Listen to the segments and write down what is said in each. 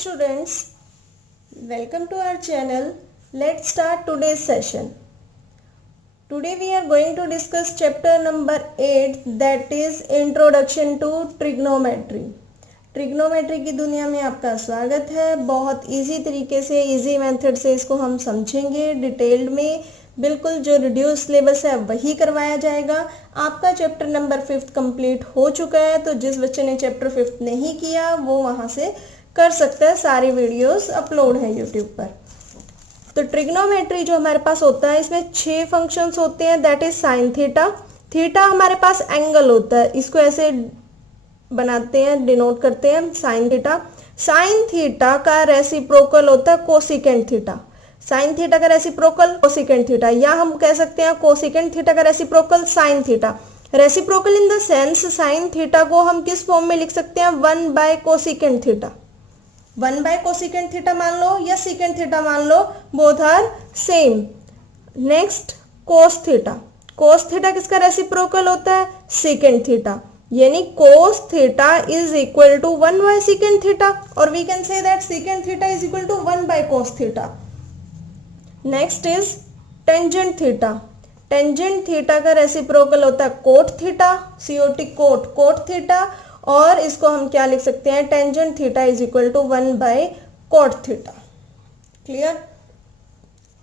students, welcome to our channel. Let's start today's session. Today we are going to discuss chapter number 8, that is Introduction to Trigonometry. Trigonometry की दुनिया में आपका स्वागत है। बहुत easy तरीके से, इजी मेथड से इसको हम समझेंगे डिटेल्ड में। बिल्कुल जो रिड्यूस सिलेबस है वही करवाया जाएगा। आपका चैप्टर नंबर 5 कंप्लीट हो चुका है, तो जिस बच्चे ने चैप्टर 5 नहीं किया वो वहाँ से कर सकता है। सारी वीडियोस अपलोड है यूट्यूब पर। तो ट्रिग्नोमेट्री जो हमारे पास होता है, इसमें 6 फंक्शंस होते हैं, that is sine theta. Theta हमारे पास एंगल होता है, इसको ऐसे बनाते हैं, डिनोट करते हैं साइन थीटा। साइन थीटा का रेसिप्रोकल होता है कोसिकेंट थीटा। साइन थीटा का रेसिप्रोकल कोसिकेंट थीटा, या हम कह सकते हैं कोसिकेंट थीटा का reciprocal sine theta. Reciprocal in the sense sine theta को हम किस फॉर्म में लिख सकते हैं, 1/कोसिकेंट थीटा। 1/कोसिकेंट थीटा मान लो या सीकेंट थीटा मान लो, both are same. Next cos theta. Cos theta किसका रेसिप्रोकल होता है, सीकेंट थीटा, यानी cos theta is equal to 1/सीकेंट थीटा, और we can say that secant theta is equal to 1/कोस theta. Next is tangent theta. Tangent theta का reciprocal होता है cot theta, COT cot theta, और इसको हम क्या लिख सकते हैं, tangent theta is equal to 1/कोट थीटा। क्लियर।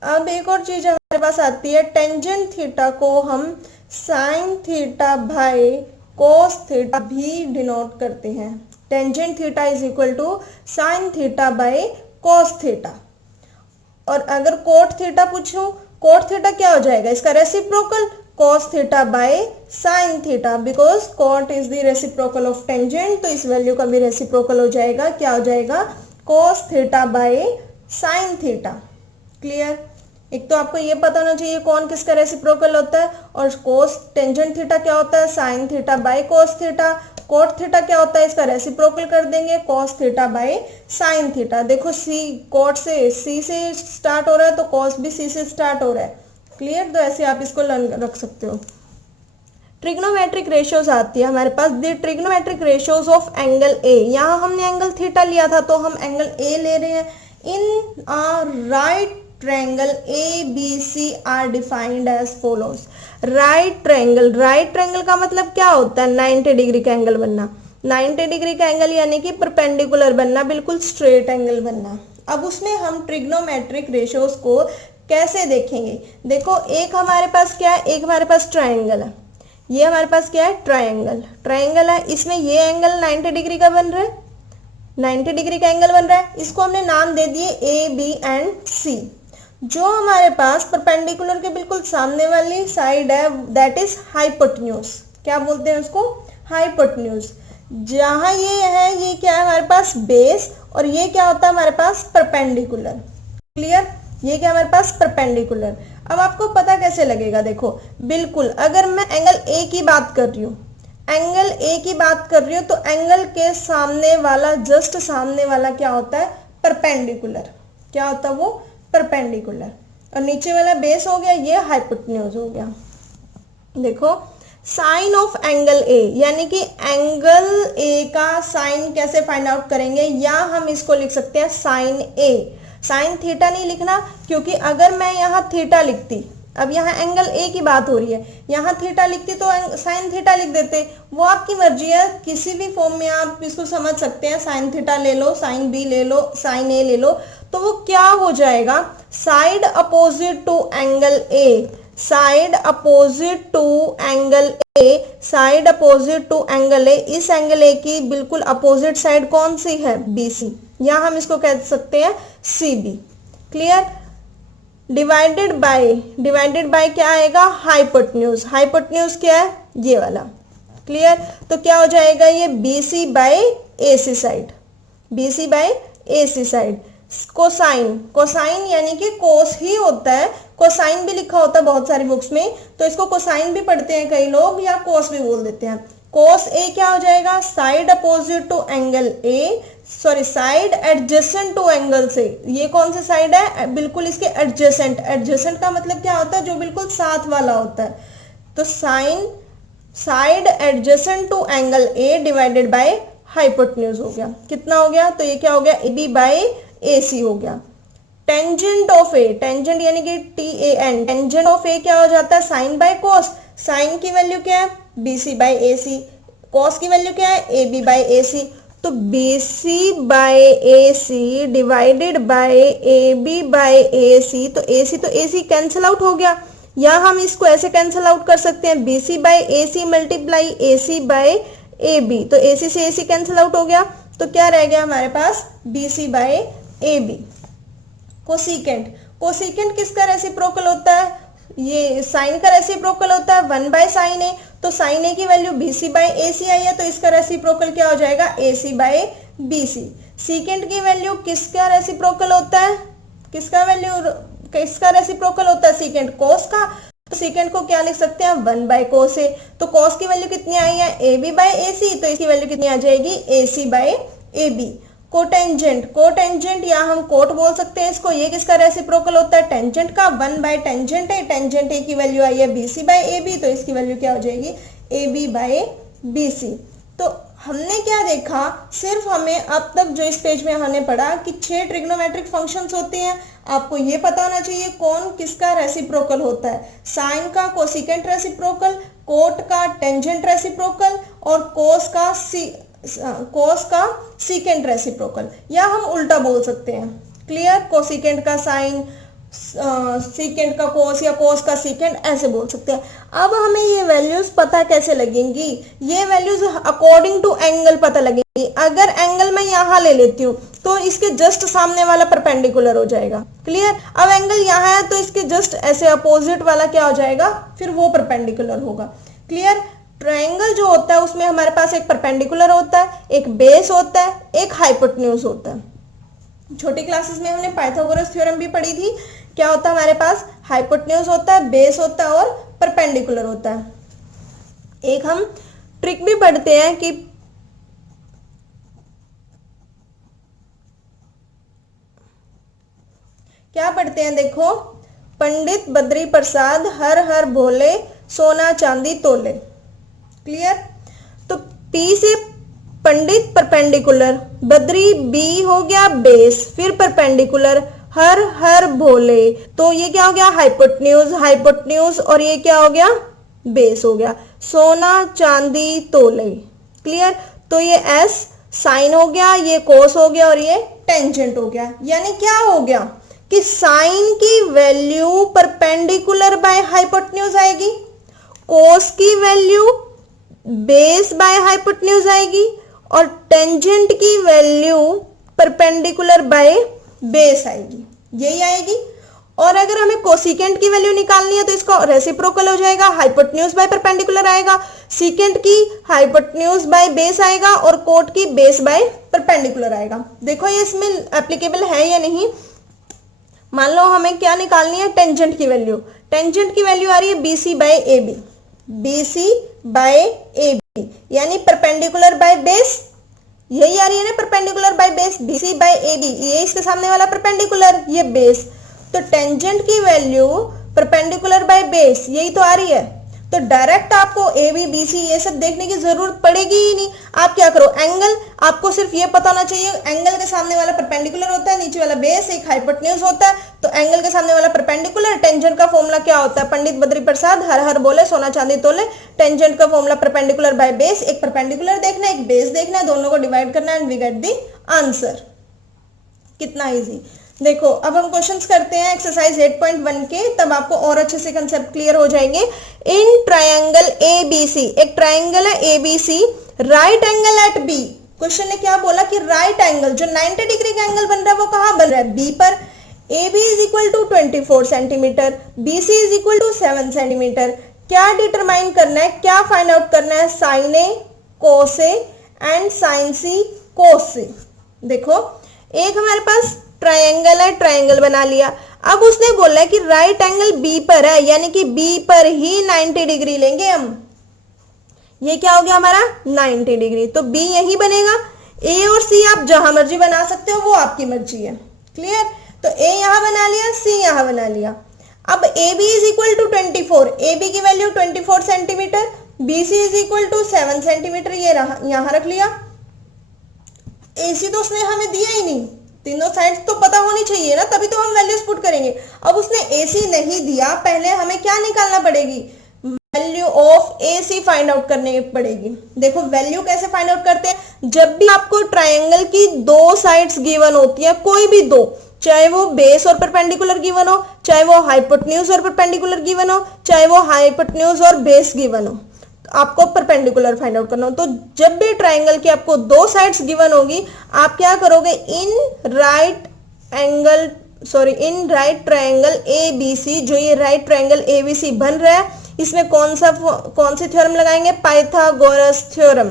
अब एक और चीज हमारे पास आती है, टेंजेंट थीटा को हम sine theta by cos theta भी डिनोट करते हैं। Tangent theta is equal to sine theta by cos theta. और अगर कोट थीटा पूछूं, कोट थीटा क्या हो जाएगा, इसका reciprocal cos theta by sine theta, because cot is the reciprocal of tangent, तो इस वैल्यू का भी रेसिप्रोकल हो जाएगा, क्या हो जाएगा, cos theta by sine theta. Clear. एक तो आपको ये पता होना चाहिए कौन किसका रेसिप्रोकल होता है, और कोस टेंजेंट थीटा क्या होता है, sign theta by cos theta. Coat theta क्या होता है, इसका रेसिप्रोकल कर देंगे, cos theta by sine theta. देखो सी कोट से सी से स्टार्ट हो रहा है, तो कॉस भी सी से स्टार्ट हो रहा है। क्लियर। तो ऐसे आप इसको लर्न रख सकते हो। ट्रिग्नोमेट्रिक रेशियोज आती है हमारे पास, the trigonometric ratios of angle A. यहाँ हमने एंगल थीटा लिया था, तो हम एंगल ए ले रहे हैं। In a right triangle ABC are defined as follows. Right triangle का मतलब क्या होता है, 90 डिग्री का एंगल बनना। 90 डिग्री का एंगल यानी कि परपेंडिकुलर बनना, बिल्कुल स्ट्रेट एंगल बनना। अब उसमें हम ट्रिग्नोमेट्रिक रेशियोज को कैसे देखेंगे, देखो एक हमारे पास क्या है, एक हमारे पास ट्रायंगल है, ये हमारे पास क्या है, ट्रायंगल है। इसमें ये एंगल 90 डिग्री का बन रहा है, 90 डिग्री का एंगल बन रहा है। इसको हमने नाम दे दिए AB एंड C। जो हमारे पास परपेंडिकुलर के बिल्कुल सामने वाली साइड है, दैट इज हाइपोटेन्यूज। क्या बोलते हैं उसको, हाइपोटेन्यूज। जहां ये है, ये क्या है हमारे पास, बेस, और ये क्या होता है हमारे पास, परपेंडिकुलर। क्लियर। ये क्या हमारे पास, परपेंडिकुलर। अब आपको पता कैसे लगेगा, देखो बिल्कुल अगर मैं एंगल ए की बात कर रही हूँ, एंगल ए की बात कर रही हूँ, तो एंगल के सामने वाला, जस्ट सामने वाला क्या होता है, परपेंडिकुलर। क्या होता है वो, परपेंडिकुलर। और नीचे वाला बेस हो गया, ये हाइपोटेन्यूज हो गया। देखो साइन ऑफ एंगल ए, यानी कि एंगल ए का साइन कैसे फाइंड आउट करेंगे, या हम इसको लिख सकते हैं साइन ए। साइन थीटा नहीं लिखना, क्योंकि अगर मैं यहाँ थीटा लिखती, अब यहाँ एंगल ए की बात हो रही है, यहाँ थीटा लिखती तो साइन थीटा लिख देते, वो आपकी मर्जी है, किसी भी फॉर्म में आप इसको समझ सकते हैं। साइन थीटा ले लो, साइन बी ले लो, साइन ए ले लो, तो वो क्या हो जाएगा, side opposite to angle A, side opposite to angle A, side opposite to angle A. इस एंगल ए की बिल्कुल अपोजिट साइड कौन सी है, BC, या हम इसको कह सकते हैं CB। क्लियर। डिवाइडेड बाय क्या आएगा, हाइपोटेन्यूज। हाइपोटेन्यूज क्या है, ये वाला। क्लियर। तो क्या हो जाएगा, ये BC by AC side, BC by AC side. Cosine यानी कि कोस ही होता है, कोसाइन भी लिखा होता है बहुत सारी बुक्स में, तो इसको कोसाइन भी पढ़ते हैं कई लोग, या कोस भी बोल देते हैं। कोस ए क्या हो जाएगा, side opposite to angle A, sorry side adjacent to angle से। ये कौन सी साइड है, बिल्कुल इसके एडजेसेंट। एडजेसेंट का मतलब क्या होता है, जो बिल्कुल साथ वाला होता है। तो sine side adjacent to angle A divided by hypotenuse हो गया। कितना हो गया? तो ये क्या हो गया? ए बी बाई ए सी हो गया। टेंजेंट ऑफ ए, टेंजेंट यानी कि T A N, tangent of A क्या हो जाता है? Sine by cos. साइन की वैल्यू क्या है? B C by A C. Cos की वैल्यू क्या है? A B by A C. तो B C by A C divided by A B by A C, तो ए सी कैंसिल आउट हो गया, या हम इसको ऐसे कैंसिल आउट कर सकते हैं, B C by A C multiply A C by A B. तो ए सी से ए सी कैंसिल आउट हो गया, तो क्या रह गया हमारे पास? B C by A B. Cosecant, cosecant किसका रेसिप्रोकल होता है? ये साइन का रेसिप्रोकल होता है, 1 बाय साइन ए। तो साइन ए की value B C by A सी आई है, तो इसका रेसिप्रोकल क्या हो जाएगा? ए C by B C. Secant की वैल्यू किसका रेसिप्रोकल होता है? किसका रेसिप्रोकल होता है? सीकेंट, कोस का। तो सीकेंट को क्या लिख सकते हैं? 1 बाय कोस ए। तो कोस की वैल्यू कितनी आई है? A B by A C, तो इसकी वैल्यू कितनी आ जाएगी? A C by A B. Cotangent, cotangent या हम कोट बोल सकते हैं इसको, ये किसका रेसिप्रोकल होता है? टेंजेंट का। 1 बाय टेंजेंट है, टेंजेंट ए की वैल्यू आई है B C by A B, तो इसकी वैल्यू क्या हो जाएगी? A B by B C. तो हमने क्या देखा? सिर्फ हमें अब तक जो इस पेज में हमने पढ़ा कि 6 ट्रिग्नोमेट्रिक फंक्शंस होते हैं। आपको ये पता होना चाहिए कौन किसका रेसिप्रोकल होता है। साइन का कोसिकेंट रेसिप्रोकल, कोट का टेंजेंट रेसिप्रोकल, और कोस का सीकेंट रेसिप्रोकल, या हम उल्टा बोल सकते हैं। क्लियर? कोसिकेंट का साइन, सीकेंट का कोस, या कोस का सीकेंट, ऐसे बोल सकते हैं। अब हमें ये वैल्यूज पता कैसे लगेंगी? ये वैल्यूज अकॉर्डिंग टू एंगल पता लगेंगी। अगर एंगल मैं यहाँ ले लेती हूँ तो इसके जस्ट सामने वाला परपेंडिकुलर हो जाएगा। क्लियर? अब एंगल यहाँ है तो इसके जस्ट ऐसे अपोजिट वाला क्या हो जाएगा? फिर वो परपेंडिकुलर होगा। क्लियर? ट्रायंगल जो होता है उसमें हमारे पास एक परपेंडिकुलर होता है, एक बेस होता है, एक हाइपोटेन्यूज होता है। छोटी क्लासेस में हमने पाइथागोरस थ्योरम भी पढ़ी थी। क्या होता है हमारे पास? हाइपोटेन्यूज होता है, बेस होता है और परपेंडिकुलर होता है। एक हम ट्रिक भी पढ़ते हैं कि क्या पढ़ते हैं? देखो, पंडित बद्री प्रसाद हर हर भोले सोना चांदी तोले। क्लियर? तो P से पंडित परपेंडिकुलर, बद्री बी हो गया बेस, फिर परपेंडिकुलर हर हर भोले, तो ये क्या हो गया? हाइपोटेन्यूज, हाइपोटेन्यूज, और ये क्या हो गया? बेस हो गया। सोना चांदी तोले। क्लियर? तो ये S साइन हो गया, ये कोस हो गया, और ये टेंजेंट हो गया। यानी क्या हो गया कि साइन की वैल्यू परपेंडिकुलर बाय हाइपोटेन्यूज आएगी, कोस की वैल्यू बेस बाय हाइपोटेन्यूज आएगी, और टेंजेंट की वैल्यू परपेंडिकुलर बाय बेस आएगी। यही आएगी। और अगर हमें कोसिकेंट की वैल्यू निकालनी है तो इसका रेसिप्रोकल हो जाएगा, हाइपोटेन्यूज बाय परपेंडिकुलर आएगा, सीकेंट की हाइपोटेन्यूज बाय बेस आएगा, और कोट की बेस बाय परपेंडिकुलर आएगा। देखो ये इसमें एप्लीकेबल है या नहीं। मान लो हमें क्या निकालनी है? टेंजेंट की वैल्यू। टेंजेंट की वैल्यू आ रही है B C by A B, B C by A B, यानी परपेंडिकुलर बाय बेस, यही आ रही है ना, perpendicular by base, B C by A B, ये इसके सामने वाला परपेंडिकुलर, ये बेस। तो टेंजेंट की वैल्यू परपेंडिकुलर बाय बेस यही तो आ रही है। तो डायरेक्ट आपको ए बी बी सी ये सब देखने की जरूरत पड़ेगी ही नहीं। आप क्या करो? एंगल, आपको सिर्फ ये पता होना चाहिए एंगल के सामने वाला परपेंडिकुलर होता है, नीचे वाला बेस, एक हाइपोटेन्यूज होता है। तो एंगल के सामने वाला परपेंडिकुलर, टेंजेंट का फॉर्मूला क्या होता है? पंडित बद्री प्रसाद हर हर बोले सोना चांदी तोले। टेंजेंट का फॉर्मूला परपेंडिकुलर बाय बेस, एक परपेंडिकुलर देखना है, एक बेस देखना है, दोनों को डिवाइड करना है, and we get the answer. कितना इजी। देखो अब हम क्वेश्चंस करते हैं एक्सरसाइज 8.1 के, तब आपको और अच्छे से कंसेप्ट क्लियर हो जाएंगे। इन ट्रायंगल एबीसी, एक ट्रायंगल है A B C, right angle at B. Question ने क्या बोला कि राइट एंगल, जो 90 डिग्री का एंगल बन रहा है वो कहां बन रहा है? बी पर। A B is equal to 24 centimetre, B C is equal to 7 centimetre. क्या डिटरमाइन करना है? क्या फाइंड आउट करना है? Sine A cos A and sine C cos A. देखो एक हमारे पास ट्रायंगल है, ट्रायंगल बना लिया। अब उसने बोला है कि राइट एंगल बी पर है, यानी कि बी पर ही 90 डिग्री लेंगे हम। ये क्या हो गया हमारा? 90 डिग्री। तो बी यही बनेगा। ए और सी आप जहां मर्जी बना सकते हो, वो आपकी मर्जी है। क्लियर? तो ए यहां बना लिया, सी यहां बना लिया। अब A B is equal to 24, A B की value 24 centimetre, B C is equal to 7 centimetre, ये यहां रख लिया। AC तो उसने हमें दिया ही नहीं, तीनों साइड्स तो पता होनी चाहिए ना, तभी तो हम वैल्यूज पुट करेंगे। अब उसने AC नहीं दिया, पहले हमें क्या निकालना पड़ेगी, value of AC find out करनी पड़ेगी। देखो वैल्यू कैसे फाइंड आउट करते हैं, जब भी आपको ट्रायंगल की दो साइड्स गिवन होती है, कोई भी दो, चाहे वो बेस और परपेंडिकुलर गिवन हो, चाहे वो हाइपोटेन्यूज और परपेंडिकुलर गिवन हो, चाहे वो हाइपोटेन्यूज और बेस गिवन हो, आपको परपेंडिकुलर फाइंड आउट करना हो। तो जब भी ट्रायंगल की आपको दो साइड्स गिवन होगी, आप क्या करोगे, इन राइट ट्रायंगल ABC, जो ये राइट ट्रायंगल ABC बन रहा है, इसमें कौन सी थ्योरम लगाएंगे, पाइथागोरस थ्योरम।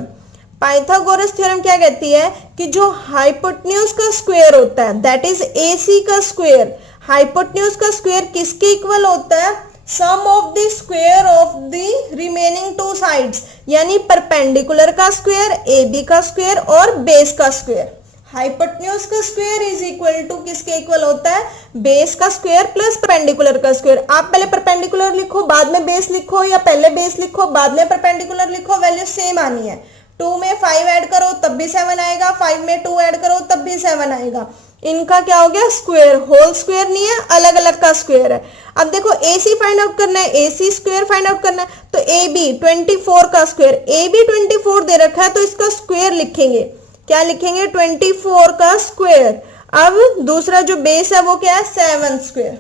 पाइथागोरस थ्योरम क्या कहती है कि जो हाइपोटेन्यूज का स्क्वायर होता है, दैट इज AC का स्क्वायर, हाइपोटेन्यूज का स्क्वायर किसके इक्वल होता है, sum of the square of the remaining two sides, यानी परपेंडिकुलर का स्क्वायर, AB का स्क्वायर और बेस का स्क्वायर। हाइपोटेन्यूज का स्क्वायर इज इक्वल टू किसके इक्वल होता है, बेस का स्क्वायर प्लस परपेंडिकुलर का स्क्वायर। आप पहले परपेंडिकुलर लिखो बाद में बेस लिखो, या पहले बेस लिखो बाद में परपेंडिकुलर लिखो, वैल्यू सेम आनी है। 2 में 5 ऐड करो तब भी 7 आएगा, 5 में 2 ऐड करो तब भी 7 आएगा। इनका क्या हो गया, स्क्वायर, होल स्क्वायर नहीं है, अलग अलग का स्क्वायर है। अब देखो AC फाइंड आउट करना है, AC स्क्वायर फाइंड आउट करना है, तो AB 24 का स्क्वायर, AB 24 दे रखा है तो इसका स्क्वायर लिखेंगे, क्या लिखेंगे, 24 का स्क्वायर। अब दूसरा जो बेस है वो क्या है, 7 स्क्वायर,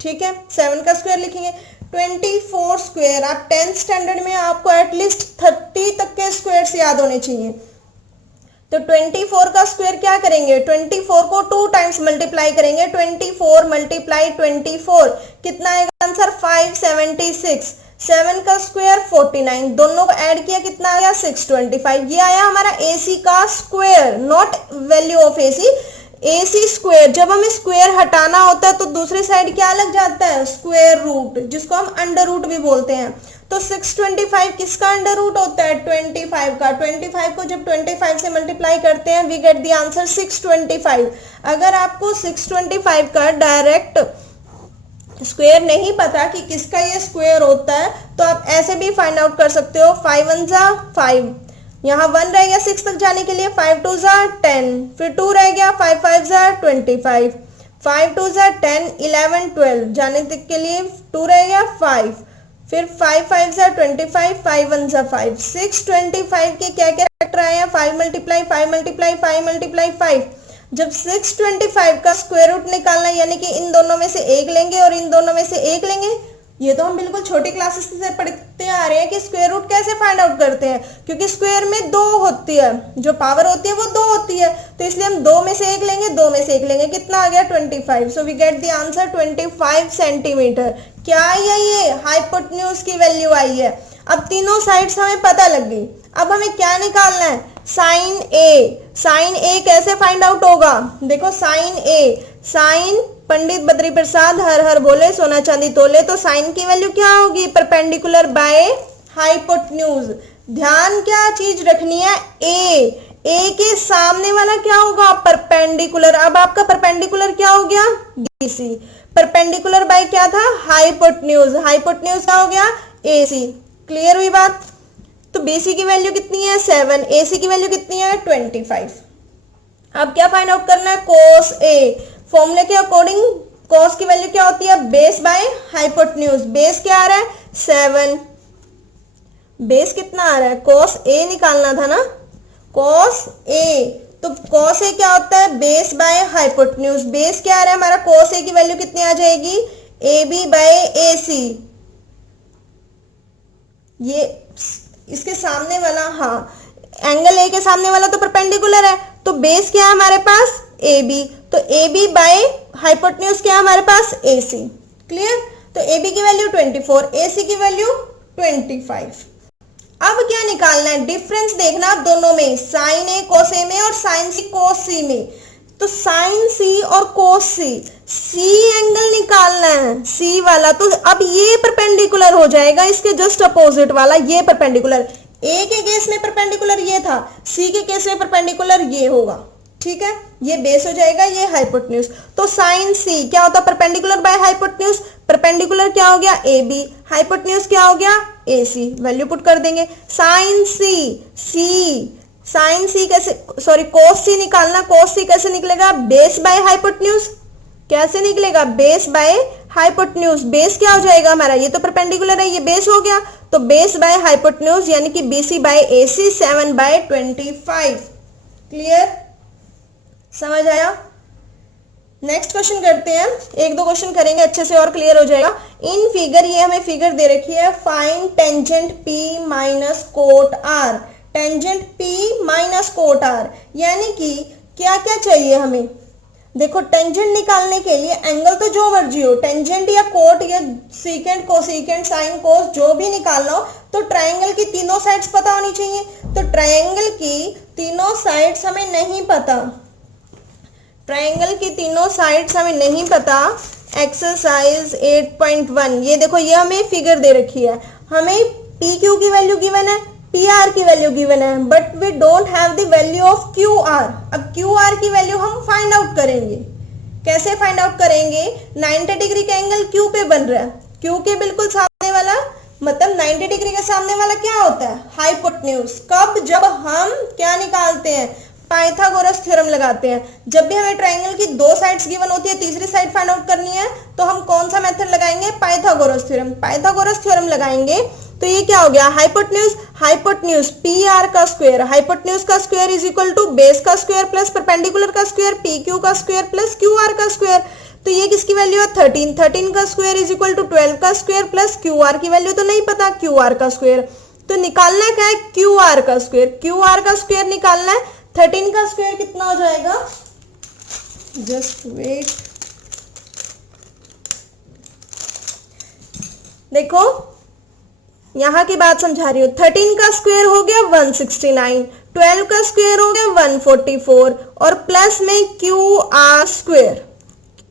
ठीक है, 7 का स्क्वायर लिखेंगे। 24 स्क्वायर, आप 10th स्टैंडर्ड में आपको एटलीस्ट 30 तक के स्क्वायर्स याद होने चाहिए। तो 24 का स्क्वायर क्या करेंगे, 24 को 2 टाइम्स मल्टीप्लाई करेंगे, 24 मल्टीप्लाई 24 कितना आएगा आंसर, 576। 7 का स्क्वायर 49, दोनों को ऐड किया कितना आ गया, 625। ये आया हमारा AC का square, not value of AC square. जब हमें स्क्वायर हटाना होता है तो दूसरी साइड क्या लग जाता है, स्क्वायर रूट, जिसको हम अंडर रूट भी बोलते हैं। तो 625 किसका अंडर रूट होता है, 25 का। 25 को जब 25 से मल्टीप्लाई करते हैं, वी गेट द आंसर 625। अगर आपको 625 का डायरेक्ट स्क्वायर नहीं पता कि किसका ये स्क्वायर होता है, तो आप ऐसे भी फाइंड आउट कर सकते हो। 5 1 जा 5, यहाँ 1 रह गया 6 तक जाने के लिए, 5 2 जा 10, फिर 2 रह गया, 5 5 जा 25, 5 2 जा 10, 11 12 जाने तक के लिए 2 रह गया 5, फिर 5 5 जा 25, 5 1 जा 5। 625 के क्या क्या फैक्टर आए हैं, 5 मल्टीप्लाई 5 मल्टीप्लाई 5 मल्टीप्लाई 5। जब 625 का स्क्वायर रूट निकालना है, यानी कि इन दोनों में से एक लेंगे और इन दोनों में से एक लेंगे। ये तो हम बिल्कुल छोटी क्लासेस से पढ़ते आ रहे हैं कि स्क्वायर रूट कैसे फाइंड आउट करते हैं, क्योंकि स्क्वायर में 2 होती है, जो पावर होती है वो 2 होती है, तो इसलिए हम 2 में से एक लेंगे, 2 में से एक लेंगे, कितना आ गया 25। So we get the answer 25 centimetre. क्या आई है, ये हाइपोटेन्यूज की वैल्यू आई है। अब तीनों साइड्स हमें पता लग गई, अब हमें क्या निकालना है, साइन A। साइन A कैसे फाइंड आउट होगा, देखो साइन A, साइन पंडित बद्री प्रसाद हर हर बोले सोना चांदी तोले, तो साइन की वैल्यू क्या होगी, परपेंडिकुलर बाय हाइपोटेन्यूज। ध्यान क्या चीज रखनी है, A के सामने वाला क्या होगा, परपेंडिकुलर। अब आपका परपेंडिकुलर क्या हो गया, BC, परपेंडिकुलर बाय क्या था, हाइपोटेन्यूज, हाइपोटेन्यूज क्या हो गया, AC। क्लियर हुई बात। तो BC की वैल्यू कितनी है 7, AC की वैल्यू कितनी है 25। अब क्या फाइंड आउट करना है, cos A। फॉर्मूले के अकॉर्डिंग cos की वैल्यू क्या होती है, बेस बाय हाइपोटेन्यूज। बेस क्या आ रहा है 7, बेस कितना आ रहा है, cos A निकालना था ना, cos A। तो cos A क्या होता है, बेस बाय हाइपोटेन्यूज। बेस क्या आ रहा है हमारा, cos A की वैल्यू कितनी आ जाएगी, AB बाय AC। ये इसके सामने वाला, हाँ एंगल A के सामने वाला तो परपेंडिकुलर है, तो बेस क्या है हमारे पास AB, तो AB बाय हाइपोटेन्यूज क्या है हमारे पास AC। क्लियर। तो AB की वैल्यू 24, AC की वैल्यू 25। अब क्या निकालना है, डिफरेंस देखना आप दोनों में, साइन A cos A में और साइन C cos C में। तो साइन C और cos C, C एंगल निकालना है, C वाला, तो अब ये परपेंडिकुलर हो जाएगा इसके जस्ट अपोजिट वाला, ये परपेंडिकुलर। A के केस में परपेंडिकुलर ये था, C के केस में परपेंडिकुलर ये होगा, ठीक है, ये बेस हो जाएगा, ये हाइपोटेन्यूज। तो साइन C क्या होता है, परपेंडिकुलर बाय हाइपोटेन्यूज। परपेंडिकुलर क्या हो गया AB, हाइपोटेन्यूज क्या हो गया AC। वैल्यू पुट कर देंगे, साइन C साइन सी कैसे, सॉरी कोस सी निकालना, कोस सी कैसे निकलेगा, बेस बाय हाइपोटेन्यूज, कैसे निकलेगा, बेस बाय हाइपोटेन्यूज, बेस क्या हो जाएगा हमारा, ये तो परपेंडिकुलर है, ये बेस हो गया, तो बेस बाय हाइपोटेन्यूज यानी कि बीसी बाय एसी 7/25। क्लियर, समझ आया। नेक्स्ट क्वेश्चन करते हैं, एक दो क्वेश्चन करेंगे अच्छे से और क्लियर हो जाएगा। इन फिगर, ये हमें फिगर दे रखी है, find tangent P minus cot R, tangent P minus cot R, यानी कि क्या क्या चाहिए हमें। देखो टेंजेंट निकालने के लिए एंगल तो जो मर्जी हो, टेंजेंट या कोट या सीकेंट कोसीकेंट साइन कोस जो भी निकालना हो, तो ट्रायंगल की तीनों साइड्स पता होनी चाहिए। तो ट्रायंगल की तीनों साइड्स हमें नहीं पता, ट्रायंगल की तीनों साइड्स हमें नहीं पता। एक्सरसाइज 8.1, ये देखो ये हमें फिगर दे रखी है, हमें पी क्यू की वैल्यू गिवन है, पी आर की वैल्यू गिवन है, but we don't have the value of Q R. अब क्यू आर की वैल्यू हम फाइंड आउट करेंगे, कैसे फाइंड आउट करेंगे, 90 डिग्री का एंगल क्यू पे बन रहा है, क्यू के बिल्कुल सामने वाला, मतलब 90 डिग्री के सामने वाला क्या होता है, हाइपोटेन्यूज। कब, जब हम क्या निकालते हैं, पाइथागोरस थ्योरम लगाते हैं। जब भी हमें ट्रायंगल की दो साइड्स गिवन होती है, तीसरी साइड फाइंड आउट करनी है, तो हम कौन सा मेथड लगाएंगे, पाइथागोरस थ्योरम, पाइथागोरस थ्योरम लगाएंगे। तो ये क्या हो गया, हाइपोटेन्यूज, हाइपोटेन्यूज पी आर का स्क्वायर, हाइपोटेन्यूज का square is equal to base का स्क्वायर प्लस परपेंडिकुलर का स्क्वायर, पी क्यू का स्क्वायर प्लस क्यू आर का स्क्वायर। तो ये किसकी वैल्यू है, 13, 13 का स्क्वायर इज इक्वल टू 12 का स्क्वायर प्लस क्यू आर की वैल्यू तो नहीं पता, क्यू आर का स्क्वायर। तो निकालना क्या है, क्यू आर का स्क्वायर, क्यू आर का स्क्वायर निकालना है। 13 का स्क्वायर कितना हो जाएगा, जस्ट वेट, देखो यहां की बात समझा रही हूं। 13 का स्क्वायर हो गया 169, 12 का स्क्वायर हो गया 144 और प्लस में क्यू आर स्क्वायर,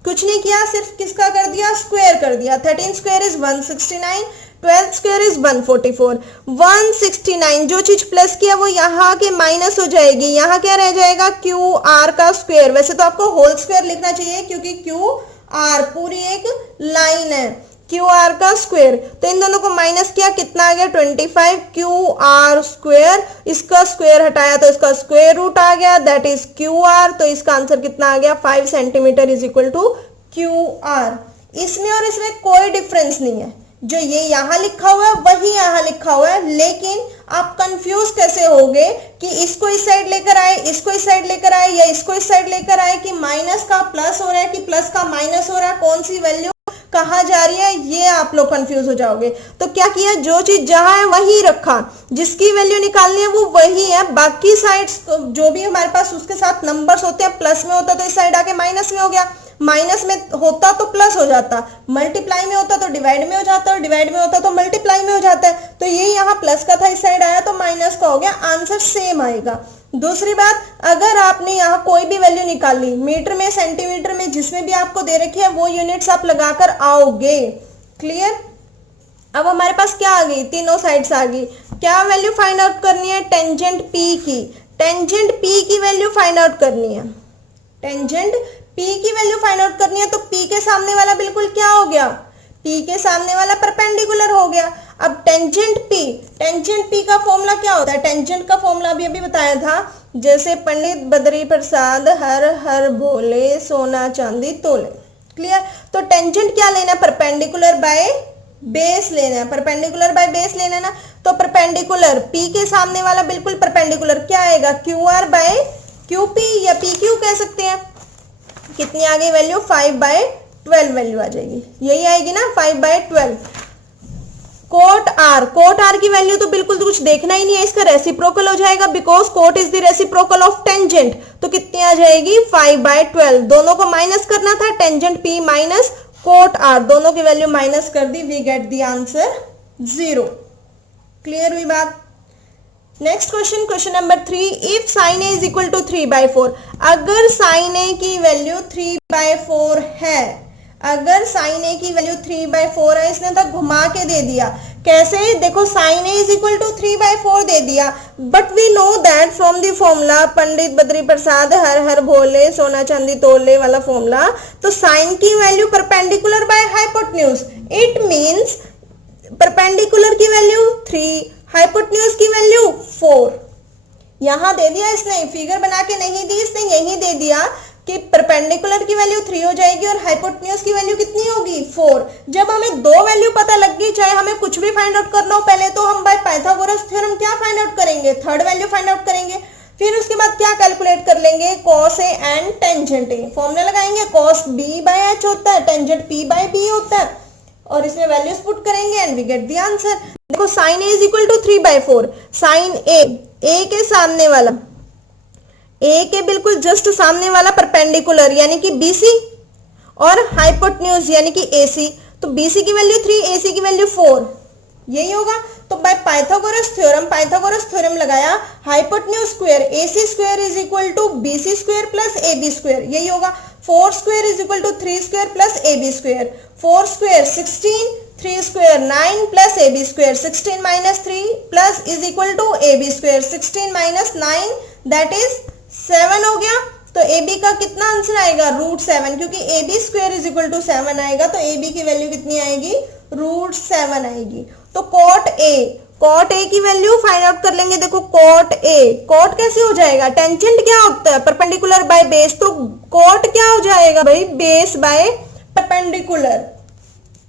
कुछ नहीं किया, सिर्फ किसका कर दिया, स्क्वायर कर दिया। 13 स्क्वायर इज 169, 12 स्क्वायर इज 144। 169 जो चीज प्लस किया वो यहाँ के माइनस हो जाएगी, यहाँ क्या रह जाएगा, क्यू आर का स्क्वायर। वैसे तो आपको होल स्क्वायर लिखना चाहिए क्योंकि क्यू आर पूरी एक लाइन है, क्यू आर का स्क्वायर। तो इन दोनों को माइनस किया, कितना आ गया 25 क्यू आर स्क्वायर, इसका स्क्वायर हटाया तो इसका स्क्वायर रूट आ गया, दैट इज क्यू आर। तो इसका आंसर कितना आ गया, 5 centimetre is equal to Q R. इसमें और इसमें कोई डिफरेंस नहीं है, जो ये यहां लिखा हुआ है वही यहां लिखा हुआ है, लेकिन आप कंफ्यूज कैसे होगे कि इसको इस साइड लेकर आए, इसको इस साइड लेकर आए, या इसको इस साइड लेकर आए, कि माइनस का प्लस हो रहा है कि प्लस का माइनस हो रहा है, कौन सी वैल्यू कहाँ जा रही है, ये आप लोग कंफ्यूज हो जाओगे। तो क्या किया, जो चीज जहां है वही रखा, जिसकी वैल्यू निकालनी है वो वही है, बाकी साइड्स जो भी हमारे पास उसके साथ नंबर्स होते हैं, प्लस में होता तो इस साइड आके माइनस में हो गया, माइनस में होता तो प्लस हो जाता, मल्टीप्लाई में होता तो डिवाइड में हो जाता, और डिवाइड में होता तो मल्टीप्लाई में हो जाता है। तो ये यहाँ प्लस का था, इस साइड आया तो माइनस का हो गया, आंसर सेम आएगा। दूसरी बात, अगर आपने यहाँ कोई भी वैल्यू निकाली, मीटर में, सेंटीमीटर में, जिसमें भी आपको दे रखी है वो यूनिट्स आप लगाकर आओगे। क्लियर, अब हमारे पास क्या आ गई, तीनों साइड्स आ गई। क्या वैल्यू फाइंड आउट करनी है, टेंजेंट पी की, टेंजेंट पी की वैल्यू फाइंड आउट करनी है, टेंजेंट पी की वैल्यू फाइंड आउट करनी है। तो पी के सामने वाला बिल्कुल क्या हो गया, पी के सामने वाला परपेंडिकुलर हो गया। अब टेंजेंट पी का फॉर्मूला क्या होता है, टेंजेंट का फॉर्मूला अभी बताया था, जैसे पंडित बद्री प्रसाद हर हर भोले सोना चांदी तोले। क्लियर, तो टेंजेंट क्या लेना है, परपेंडिकुलर बाय बेस लेना है, परपेंडिकुलर बाय बेस लेना है ना। तो परपेंडिकुलर पी के सामने वाला बिल्कुल परपेंडिकुलर क्या आएगा, Q R by Q P, या पी क्यू कह सकते हैं। कितनी आ गई वैल्यू, 5/12 वैल्यू आ जाएगी, यही आएगी ना 5/12। कोट आर की वैल्यू तो बिल्कुल तो कुछ देखना ही नहीं है, इसका रेसिप्रोकल हो जाएगा, because cot is the reciprocal of tangent. तो कितनी आ जाएगी, 5/12। दोनों को माइनस करना था, tangent P minus cot R, दोनों की वैल्यू माइनस कर दी, we get the answer 0। Clear हुई बात। Next question, question number 3, if sine A is equal to 3/4, अगर साइन ए की वैल्यू 3/4 है, अगर साइन ए की वैल्यू 3/4 है, इसने तो घुमा के दे दिया, कैसे, देखो sine A is equal to 3/4 दे दिया, but we know that from the formula Pandit Badri Prasad हर हर भोले सोना चांदी तोले वाला फॉर्मूला, तो साइन की value perpendicular by hypotenuse, it means perpendicular की वैल्यू 3, हाइपोटेन्यूज की वैल्यू 4, यहाँ दे दिया इसने, फिगर बना के नहीं दी इसने, यही दे दिया कि परपेंडिकुलर की वैल्यू 3 हो जाएगी और हाइपोटेन्यूज की वैल्यू कितनी होगी 4। जब हमें दो वैल्यू पता लग गई, चाहे हमें कुछ भी फाइंड आउट करना हो, पहले तो हम बाय पाइथागोरस थ्योरम क्या फाइंड आउट करेंगे, थर्ड वैल्यू फाइंड आउट करेंगे, फिर उसके बाद क्या कैलकुलेट कर लेंगे, cos A and tangent A, formula लगाएंगे, cos B बाय H होता है, टेंजेंट P बाय B होता है, और इसमें वैल्यूज पुट करेंगे and we get the answer. देखो sin A is equal to 3/4, sin A के सामने वाला, ए के बिल्कुल जस्ट सामने वाला परपेंडिकुलर यानी कि BC और हाइपोटेन्यूज यानी कि AC, तो BC की वैल्यू 3, AC की वैल्यू 4, यही होगा। तो बाय पाइथागोरस थ्योरम लगाया, hypotenuse square AC square is equal to BC square plus AB square, यही होगा। 4 square is equal to 3 square plus AB square, 4 square 16, 3 square 9 plus AB square, 16 minus 3 plus is equal to AB square, 16 minus 9 that is 7 हो गया। तो AB का कितना answer आएगा, √7, क्योंकि AB square is equal to 7 आएगा, तो AB की वैल्यू कितनी आएगी, √7 आएगी। तो cot A की वैल्यू फाइंड आउट कर लेंगे। देखो cot कैसे हो जाएगा, टेंजेंट क्या होता है, परपेंडिकुलर बाय बेस, तो cot क्या हो जाएगा भाई, बेस बाय परपेंडिकुलर।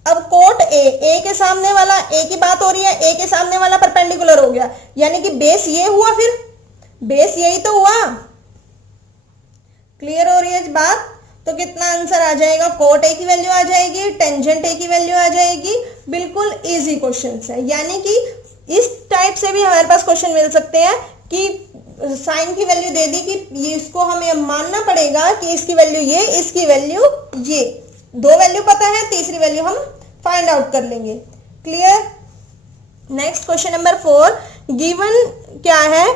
अब cot A के सामने वाला, A की बात हो रही है, A के सामने वाला परपेंडिकुलर हो गया, यानी कि बेस ये हुआ, फिर बेस यही तो हुआ। क्लियर हो रही है बात? तो कितना आंसर आ जाएगा, cot A की वैल्यू आ जाएगी, टेंजेंट A की वैल्यू आ जाएगी। बिल्कुल इजी क्वेश्चन है, यानी कि इस टाइप से भी हमारे पास क्वेश्चन मिल सकते हैं कि साइन की वैल्यू दे दी कि ये, इसको हमें मानना पड़ेगा कि इसकी वैल्यू ये, इसकी वैल्यू ये, दो वैल्यू पता है, तीसरी वैल्यू हम फाइंड आउट कर लेंगे। Clear? Next question number 4, given क्या है,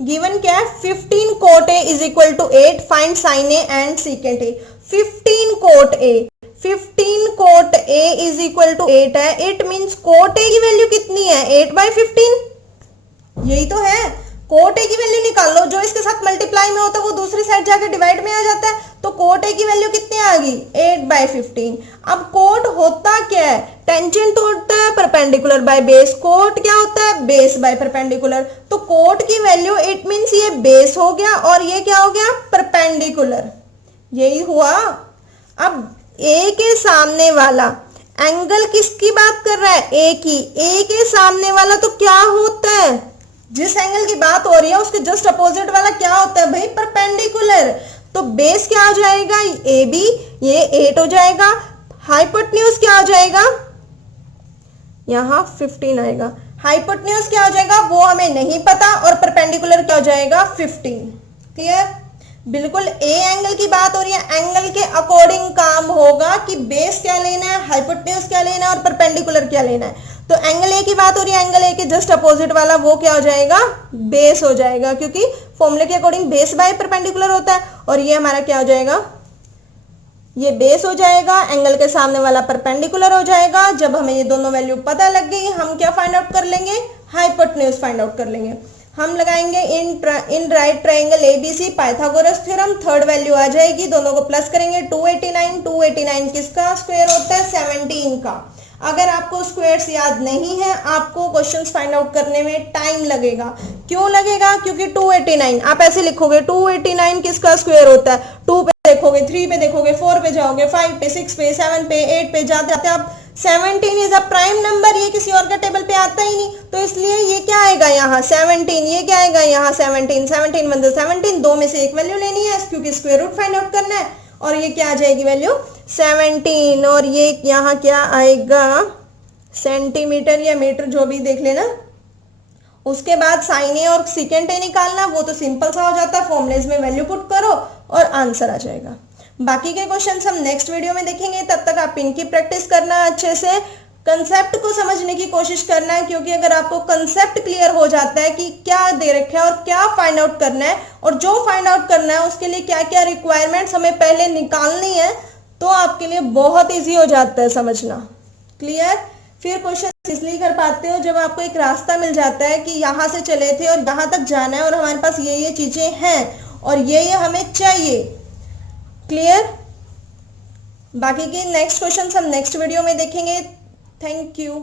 गिवन क्या है, 15 cot A is equal to 8, find sin A and secant A। 15 cot A is equal to 8 है, इट मींस cot A की वैल्यू कितनी है, 8/15, यही तो है। cot A की वैल्यू निकाल लो, जो इसके साथ मल्टीप्लाई में होता है वो दूसरी साइड जाके डिवाइड में आ जाता है, तो cot A की वैल्यू कितनी आ गई, 8/15। अब cot होता क्या है, टेंजेंट होता है परपेंडिकुलर बाय बेस, cot क्या होता है, बेस बाय परपेंडिकुलर, तो cot की वैल्यू, इट मींस ये बेस हो गया और ये क्या हो गया, परपेंडिकुलर, यही हुआ। अब A के सामने वाला एंगल किसकी बात कर रहा है, A की, A के सामने वाला तो क्या होता है, जिस एंगल की बात हो रही है उसके जस्ट अपोजिट वाला क्या होता है भाई, परपेंडिकुलर। तो बेस क्या हो जाएगा, AB, ये 8 हो जाएगा, हाइपोटेन्यूज क्या हो जाएगा, यहां 15 आएगा, हाइपोटेन्यूज क्या हो जाएगा वो हमें नहीं पता, और परपेंडिकुलर क्या हो जाएगा 15। क्लियर? बिल्कुल ए एंगल की बात हो रही है, एंगल के अकॉर्डिंग काम होगा कि बेस क्या लेना है, हाइपोटेन्यूज क्या लेना है और परपेंडिकुलर क्या लेना है। तो एंगल ए की बात हो रही है, एंगल ए के जस्ट अपोजिट वाला वो क्या हो जाएगा, बेस हो जाएगा, क्योंकि फॉर्मूले के अकॉर्डिंग बेस बाय परपेंडिकुलर होता है, और ये हमारा क्या हो जाएगा, ये बेस हो जाएगा, एंगल के सामने वाला परपेंडिकुलर हो जाएगा। जब हमें ये दोनों वैल्यू पता लग गई, हम क्या फाइंड आउट कर लेंगे, हाइपोटेन्यूज फाइंड आउट कर लेंगे। हम लगाएंगे in right triangle ABC, Pythagoras theorem, third value आ जाएगी, दोनों को प्लस करेंगे, 289 किसका स्क्वायर होता है, 17 का। अगर आपको स्क्वायर्स याद नहीं है, आपको क्वेश्चंस फाइंड आउट करने में टाइम लगेगा। क्यों लगेगा, क्योंकि 289 आप ऐसे लिखोगे, 289 किसका स्क्वायर होता है, 2 पे देखोगे, 3 पे देखोगे, 4 पे जाओगे, 5 पे, 6 पे, 7 पे, 8 पे जाते जाते आप 17 इज अ प्राइम नंबर, ये किसी और का टेबल पे आता ही नहीं, तो इसलिए ये क्या आएगा यहाँ 17, ये क्या आएगा यहाँ 17, 17 बंदे 17, दो में से एक वैल्यू लेनी है क्योंकि स्क्वायर रूट फाइंड आउट करना है, और ये क्या आ जाएगी वैल्यू 17, और ये यहाँ क्या आएगा सेंटीमीटर या मीटर, जो भी देख लेना। उसके बाद साइन ए और सेकेंट ए निकालना, वो तो सिंपल सा हो जाता है, फॉर्मूलेज में वैल्यू पुट करो और आंसर आ जाएगा। बाकी के क्वेश्चंस हम नेक्स्ट वीडियो में देखेंगे, तब तक आप इनकी प्रैक्टिस करना, अच्छे से कंसेप्ट को समझने की कोशिश करना है, क्योंकि अगर आपको कंसेप्ट क्लियर हो जाता है कि क्या दे रखा है और क्या फाइंड आउट करना है, और जो फाइंड आउट करना है उसके लिए क्या क्या रिक्वायरमेंट्स हमें पहले निकालनी है, तो आपके लिए बहुत ईजी हो जाता है समझना। क्लियर? फिर क्वेश्चन इसलिए कर पाते हो जब आपको एक रास्ता मिल जाता है कि यहाँ से चले थे और यहाँ तक जाना है, और हमारे पास ये चीजें हैं और ये हमें चाहिए। क्लियर? बाकी के नेक्स्ट क्वेश्चन हम नेक्स्ट वीडियो में देखेंगे। Thank you.